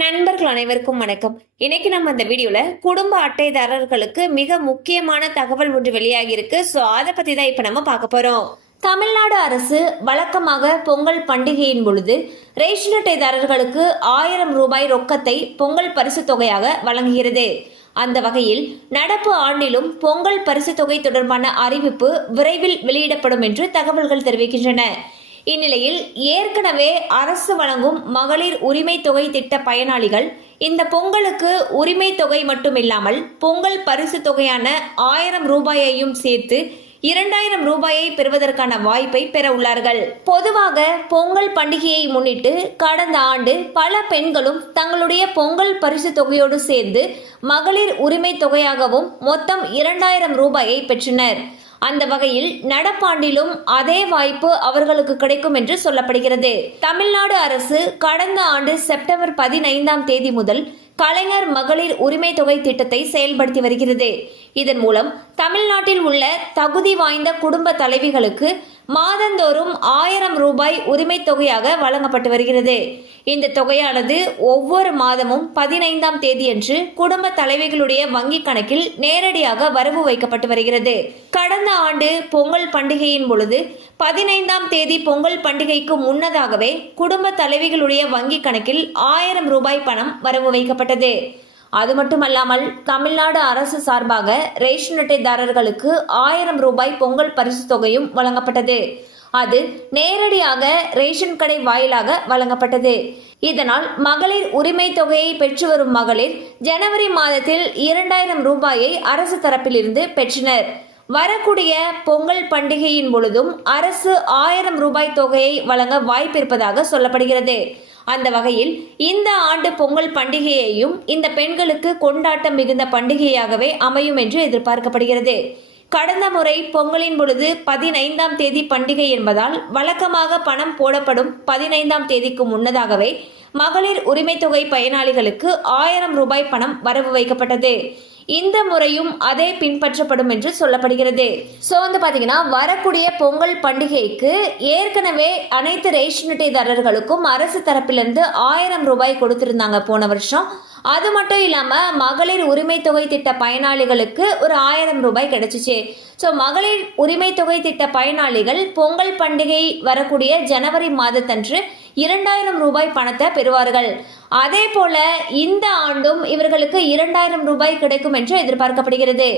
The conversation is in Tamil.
நண்பர்கள் அனைவருக்கும் வணக்கம். இன்னைக்கு நம்ம இந்த வீடியோல குடும்ப அட்டைதாரர்களுக்கு மிக முக்கியமான தகவல் ஒன்று வெளியாகி இருக்கு. அதை பத்தி தான் இப்ப நம்ம பார்க்க போறோம். தமிழ்நாடு அரசு வழக்கமாக பொங்கல் பண்டிகையின் பொழுது ரேஷன் அட்டைதாரர்களுக்கு 1000 ரூபாய் ரொக்கத்தை பொங்கல் பரிசு தொகையாக வழங்குகிறது. அந்த வகையில் நடப்பு ஆண்டிலும் பொங்கல் பரிசு தொகை தொடர்பான அறிவிப்பு விரைவில் வெளியிடப்படும் என்று தகவல்கள் தெரிவிக்கின்றன. இந்நிலையில் ஏற்கனவே அரசு வழங்கும் மகளிர் உரிமை தொகை திட்ட பயனாளிகள் இந்த பொங்கலுக்கு உரிமை தொகை மட்டுமில்லாமல் பொங்கல் பரிசு தொகையான 1000 ரூபாயையும் சேர்த்து 2000 ரூபாயை பெறுவதற்கான வாய்ப்பை பெற உள்ளார்கள். பொதுவாக பொங்கல் பண்டிகையை முன்னிட்டு கடந்த ஆண்டு பல பெண்களும் தங்களுடைய பொங்கல் பரிசு தொகையோடு சேர்ந்து மகளிர் உரிமை தொகையாகவும் மொத்தம் 2000 ரூபாயை பெற்றனர். அந்த வகையில் நடப்பாண்டிலும் அதே வாய்ப்பு அவர்களுக்கு கிடைக்கும் என்று சொல்லப்படுகிறது. தமிழ்நாடு அரசு கடந்த ஆண்டு செப்டம்பர் 15ஆம் தேதி முதல் கலைஞர் மகளிர் உரிமை தொகை திட்டத்தை செயல்படுத்தி வருகிறது. இதன் மூலம் தமிழ்நாட்டில் உள்ள தகுதி வாய்ந்த குடும்ப தலைவிகளுக்கு மாதந்தோறும் 1000 ரூபாய் உரிமை தொகையாக வழங்கப்பட்டு வருகிறது. இந்த தொகையானது ஒவ்வொரு மாதமும் 15ஆம் தேதியன்று குடும்ப தலைவிகளுடைய வங்கி கணக்கில் நேரடியாக வரவு வைக்கப்பட்டு வருகிறது. கடந்த ஆண்டு பொங்கல் பண்டிகையின் பொழுது 15ஆம் தேதி பொங்கல் பண்டிகைக்கு முன்னதாகவே குடும்ப தலைவிகளுடைய வங்கி கணக்கில் 1000 ரூபாய் பணம் வரவு வைக்கப்பட்டது. அது மட்டுமல்லாமல் தமிழ்நாடு அரசு சார்பாக ரேஷன் அட்டைதாரர்களுக்கு 1000 ரூபாய் பொங்கல் பரிசு தொகையும் வழங்கப்பட்டது. அது நேரடியாக ரேஷன் கடை வாயிலாக வழங்கப்பட்டது. இதனால் மகளிர் உரிமை தொகையை பெற்று வரும் மகளிர் ஜனவரி மாதத்தில் 2000 ரூபாயை அரசு தரப்பிலிருந்து பெற்றனர். வரக்கூடிய பொங்கல் பண்டிகையின் பொழுதும் அரசு 1000 ரூபாய் தொகையை வழங்க வாய்ப்பிருப்பதாக சொல்லப்படுகிறது. அந்த வகையில் இந்த ஆண்டு பொங்கல் பண்டிகையையும் இந்த பெண்களுக்கு கொண்டாட்டம் மிகுந்த பண்டிகையாகவே அமையும் என்று எதிர்பார்க்கப்படுகிறது. கடந்த முறை பொங்கலின் பொழுது 15ஆம் தேதி பண்டிகை என்பதால் வழக்கமாக பணம் போடப்படும் 15ஆம் தேதிக்கு முன்னதாகவே மகளிர் உரிமை தொகை பயனாளிகளுக்கு 1000 ரூபாய் பணம் வரவு வைக்கப்பட்டது. இந்த முறையும் அதே பின்பற்றப்படும் என்று சொல்லப்படுகிறது. பாத்தீங்கன்னா வரக்கூடிய பொங்கல் பண்டிகைக்கு ஏற்கனவே அனைத்து ரேஷன் அட்டைதாரர்களுக்கும் அரசு தரப்பிலிருந்து 1000 ரூபாய் கொடுத்திருந்தாங்க போன வருஷம். அது மட்டும் இல்லாம மகளிர் உரிமை தொகை திட்ட பயனாளிகளுக்கு ஒரு 1000 ரூபாய் கிடைச்சிச்சு. மகளிர் உரிமை தொகை திட்ட பயனாளிகள் பொங்கல் பண்டிகை வரக்கூடிய ஜனவரி மாதத்தன்று 2000 ரூபாய் பணத்தை பெறுவார்கள். அதே போல இந்த ஆண்டும் இவர்களுக்கு 2000 ரூபாய் கிடைக்கும் என்று எதிர்பார்க்கப்படுகிறது.